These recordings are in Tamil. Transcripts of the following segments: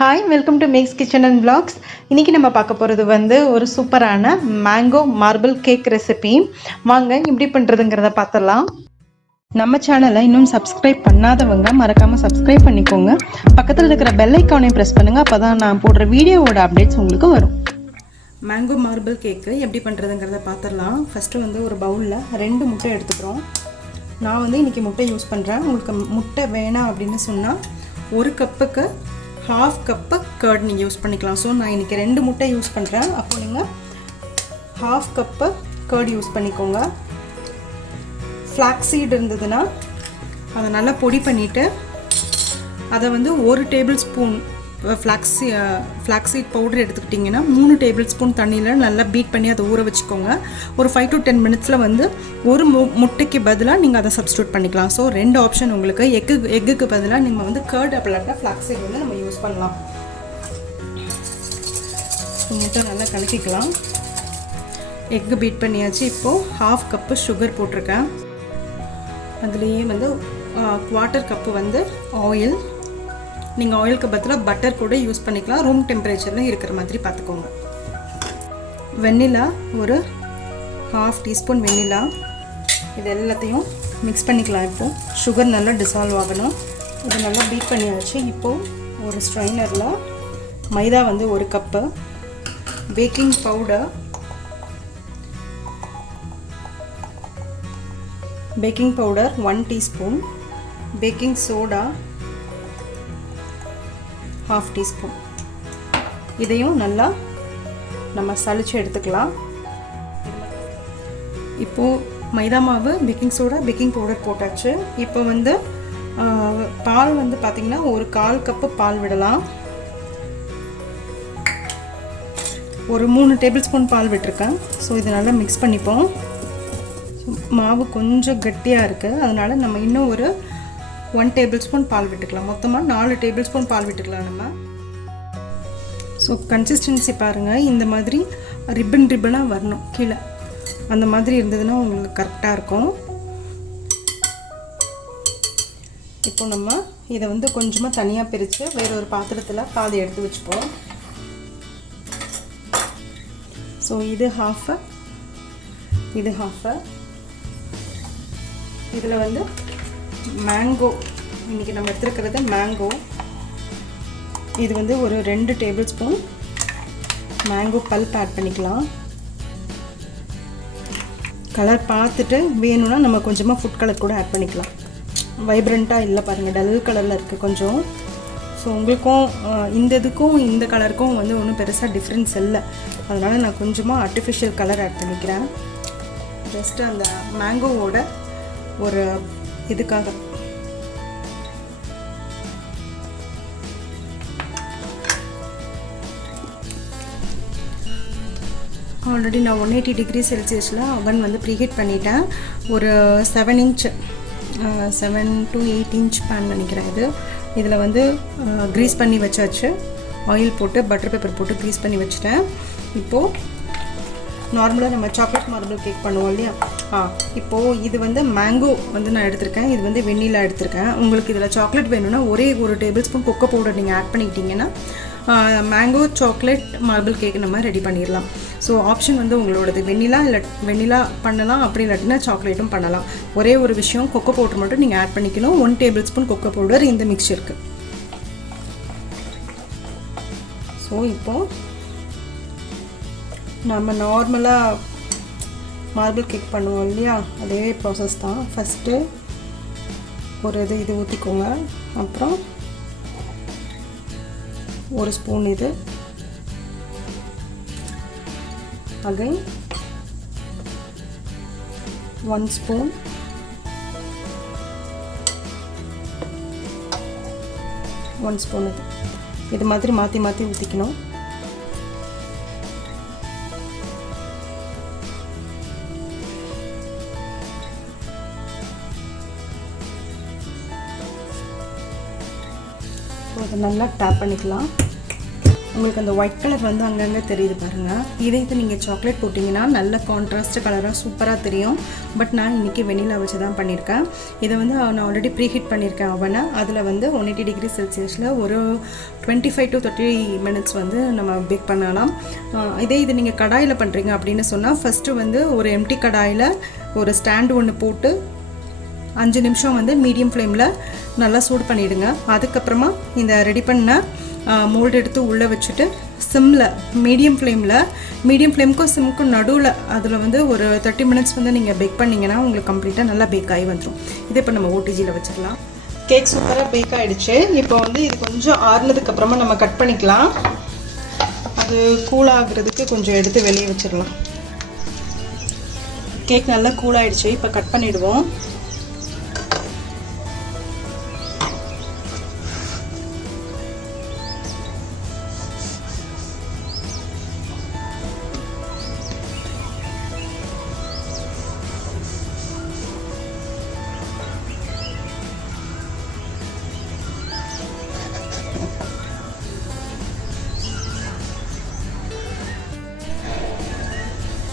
Hi, welcome to Max kitchen and vlogs. இன்றைக்கி நம்ம பார்க்க போகிறது ஒரு சூப்பரான மேங்கோ மார்பிள் கேக் ரெசிபி. வாங்க எப்படி பண்ணுறதுங்கிறத பார்த்துடலாம். நம்ம சேனலை இன்னும் சப்ஸ்கிரைப் பண்ணாதவங்க மறக்காமல் சப்ஸ்கிரைப் பண்ணிக்கோங்க. பக்கத்தில் இருக்கிற பெல் ஐக்கானையும் ப்ரெஸ் பண்ணுங்கள். அப்போ தான் நான் போடுற வீடியோவோட அப்டேட்ஸ் உங்களுக்கு வரும். மேங்கோ மார்பிள் கேக்கு எப்படி பண்ணுறதுங்கிறத பார்த்துடலாம். ஃபஸ்ட்டு ஒரு பவுலில் 2 முட்டை எடுத்துக்கிறோம். நான் இன்றைக்கி முட்டை யூஸ் பண்ணுறேன். உங்களுக்கு முட்டை வேணாம் அப்படின்னு சொன்னால் 1 கப்புக்கு 1/2 கப்பு கர்ட் நீங்கள் யூஸ் பண்ணிக்கலாம். ஸோ நான் இன்றைக்கி 2 முட்டை யூஸ் பண்ணுறேன். அப்போ நீங்கள் 1/2 கப்பு கர்ட் யூஸ் பண்ணிக்கோங்க. ஃப்ளாக்ஸ் சீட் இருந்ததுன்னா அதை நல்லா பொடி பண்ணிவிட்டு அதை 1 tablespoon flax seed powder எடுத்துக்கிட்டிங்கன்னா 3 டேபிள் ஸ்பூன் தண்ணியில் நல்லா பீட் பண்ணி அதை ஊற வச்சுக்கோங்க. ஒரு 5 to 10 மினிட்ஸில் ஒரு முட்டைக்கு பதிலாக நீங்கள் அதை சப்ஸ்டியூட் பண்ணிக்கலாம். ஸோ 2 ஆப்ஷன் உங்களுக்கு. எக்குக்கு பதிலாக நீங்கள் கர்ட் அப்படின்னா ஃப்ளாக்ஸ் சீட் நம்ம யூஸ் பண்ணலாம். முட்டை நல்லா கலக்கிக்கலாம். எக்கு பீட் பண்ணியாச்சு. இப்போது 1/2 கப்பு சுகர் போட்டிருக்கேன். அதுலேயே 1/4 கப்பு ஆயில். நீங்கள் ஆயிலுக்கு பதிலாக பட்டர் கூட யூஸ் பண்ணிக்கலாம். ரூம் டெம்பரேச்சரில் இருக்கிற மாதிரி பார்த்துக்கோங்க. வெண்ணிலா ஒரு 1/2 டீஸ்பூன் வெண்ணிலா. இது எல்லாத்தையும் மிக்ஸ் பண்ணிக்கலாம். இப்போது சுகர் நல்லா டிசால்வ் ஆகணும். இது நல்லா பீட் பண்ணியாச்சு. இப்போது ஒரு ஸ்ட்ரைனரில் மைதா 1 cup, baking powder 1 teaspoon, baking soda 1/2 teaspoon. இதையும் நல்லா நம்ம சலிச்சு எடுத்துக்கலாம். இப்போது மைதா மாவு, பேக்கிங் சோடா, பேக்கிங் பவுடர் போட்டாச்சு. இப்போ பால் பார்த்திங்கன்னா ஒரு 1/4 கப்பு பால் விடலாம். ஒரு 3 டேபிள் ஸ்பூன் பால் விட்டுருக்கேன். ஸோ இதை நல்லா மிக்ஸ் பண்ணிப்போம். மாவு கொஞ்சம் கட்டியாக இருக்குது, அதனால் நம்ம இன்னும் ஒரு 1 டேபிள் ஸ்பூன் பால் விட்டுக்கலாம். மொத்தமாக 4 டேபிள் ஸ்பூன் பால் விட்டுக்கலாம் நம்ம. ஸோ கன்சிஸ்டன்சி பாருங்கள், இந்த மாதிரி ரிப்பனாக வரணும். கீழே அந்த மாதிரி இருந்ததுன்னா உங்களுக்கு கரெக்டாக இருக்கும். இப்போ நம்ம இதை கொஞ்சமாக தனியாக பிரித்து வேறு ஒரு பாத்திரத்தில் பாதி எடுத்து வச்சுப்போம். ஸோ இது ஹாஃபு, இது ஹாஃபு. இதில் மேங்கோ, இன்றைக்கி நம்ம எடுத்துருக்கிறது மேங்கோ. இது ஒரு 2 tablespoon mango pulp add பண்ணிக்கலாம். கலர் பார்த்துட்டு வேணும்னா நம்ம கொஞ்சமாக ஃபுட் கலர் கூட ஆட் பண்ணிக்கலாம். வைப்ரண்ட்டாக இல்லை பாருங்கள், டல் கலரில் இருக்குது கொஞ்சம். ஸோ உங்களுக்கும் இந்த இதுக்கும் இந்த கலருக்கும் ஒன்றும் பெருசாக டிஃப்ரென்ஸ் இல்லை. அதனால் நான் கொஞ்சமாக ஆர்டிஃபிஷியல் கலர் ஆட் பண்ணிக்கிறேன். ஜஸ்ட்டு அந்த மேங்கோவோட ஒரு இதுக்காக. ஆல்ரெடி நான் 180 டிகிரி செல்சியஸில் அவன் ப்ரீஹீட் பண்ணிட்டேன். ஒரு 7 to 8 இன்ச் பேன் நினைக்கிறேன். இதில் க்ரீஸ் பண்ணி வச்சாச்சு. ஆயில் போட்டு பட்டர் பேப்பர் போட்டு க்ரீஸ் பண்ணி வச்சுட்டேன். இப்போது நார்மலாக நம்ம சாக்லேட் மார்பிள் கேக் பண்ணுவோம் இல்லையா, இப்போது இது மேங்கோ நான் எடுத்திருக்கேன். இது வெண்ணிலா எடுத்திருக்கேன். உங்களுக்கு இதில் சாக்லேட் வேணும்னா ஒரே ஒரு டேபிள் ஸ்பூன் கொக்கோ பவுடர் நீங்கள் ஆட் பண்ணிக்கிட்டிங்கன்னா மேங்கோ சாக்லேட் மார்பிள் கேக் நம்ம ரெடி பண்ணிடலாம். ஸோ ஆப்ஷன் உங்களோடது. வெண்ணிலா பண்ணலாம், அப்படி இல்லாட்டினா சாக்லேட்டும் பண்ணலாம். ஒரே ஒரு விஷயம், கொக்கோ பவுடர் மட்டும் நீங்கள் ஆட் பண்ணிக்கணும். 1 டேபிள் ஸ்பூன் கொக்கோ பவுடர் இந்த மிக்சருக்கு. ஸோ இப்போது நம்ம நார்மலாக மார்பிள் கேக் பண்ணுவோம் இல்லையா, அதே ப்ராசஸ் தான். ஃபஸ்ட்டு ஒரு இது ஊற்றிக்கோங்க. அப்புறம் ஒரு ஸ்பூன் இது, அகைன் 1 ஸ்பூன், இது மாதிரி மாற்றி மாற்றி ஊற்றிக்கணும். அதை நல்லா டேப் பண்ணிக்கலாம். உங்களுக்கு அந்த ஒயிட் கலர் வந்து அங்கங்கே தெரியுது பாருங்கள். இது நீங்கள் சாக்லேட் போட்டிங்கன்னா நல்ல கான்ட்ராஸ்ட் கலராக சூப்பராக தெரியும். பட் நான் இன்றைக்கி வெனிலா வச்சு தான் பண்ணியிருக்கேன். இதை வந்து நான் ஆல்ரெடி ப்ரீஹீட் பண்ணியிருக்கேன் அவனை. அதில் வந்து 180 டிகிரி செல்சியஸில் ஒரு 25 to 30 மினிட்ஸ் வந்து நம்ம பேக் பண்ணலாம். இது நீங்கள் கடாயில் பண்ணுறீங்க அப்படின்னு சொன்னால் ஃபஸ்ட்டு வந்து ஒரு எம்டி கடாயில் ஒரு ஸ்டாண்டு ஒன்று போட்டு 5 நிமிஷம் வந்து மீடியம் ஃப்ளேமில் நல்லா சூடு பண்ணிவிடுங்க. அதுக்கப்புறமா இந்த ரெடி பண்ண மோல்டு எடுத்து உள்ளே வச்சுட்டு சிம்மில் மீடியம் ஃப்ளேமுக்கும் சிம்முக்கும் நடுவில் அதில் வந்து ஒரு 30 மினிட்ஸ் வந்து நீங்கள் பேக் பண்ணிங்கன்னா உங்களுக்கு கம்ப்ளீட்டாக நல்லா பேக் ஆகி வந்துடும். இதை இப்போ நம்ம ஓடிஜியில் வச்சுக்கலாம். கேக் சூப்பராக பேக் ஆகிடுச்சு. இப்போ வந்து இது கொஞ்சம் ஆறுனதுக்கப்புறமா நம்ம கட் பண்ணிக்கலாம். அது கூல் ஆகுறதுக்கு கொஞ்சம் எடுத்து வெளியே வச்சிடலாம். கேக் நல்லா கூல் ஆகிடுச்சு. இப்போ கட் பண்ணிவிடுவோம்.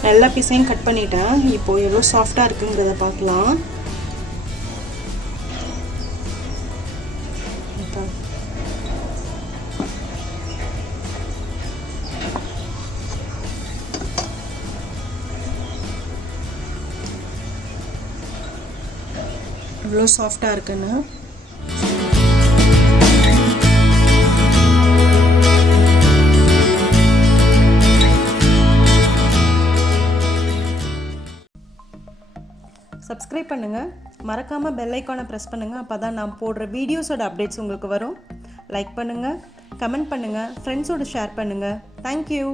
எல்லா பீஸையும் கட் பண்ணிட்டேன். இப்போது எவ்வளோ சாஃப்டாக இருக்குங்கிறத பார்க்கலாம். எவ்வளோ சாஃப்டாக இருக்குன்னு. சப்ஸ்கிரைப் பண்ணுங்கள், மறக்காமல் பெல் ஐக்கானை ப்ரெஸ் பண்ணுங்கள். அப்போ தான் நான் போடுற வீடியோஸோட அப்டேட்ஸ் உங்களுக்கு வரும். லைக் பண்ணுங்கள், கமெண்ட் பண்ணுங்கள், ஃப்ரெண்ட்ஸோடு ஷேர் பண்ணுங்கள். தேங்க்யூ.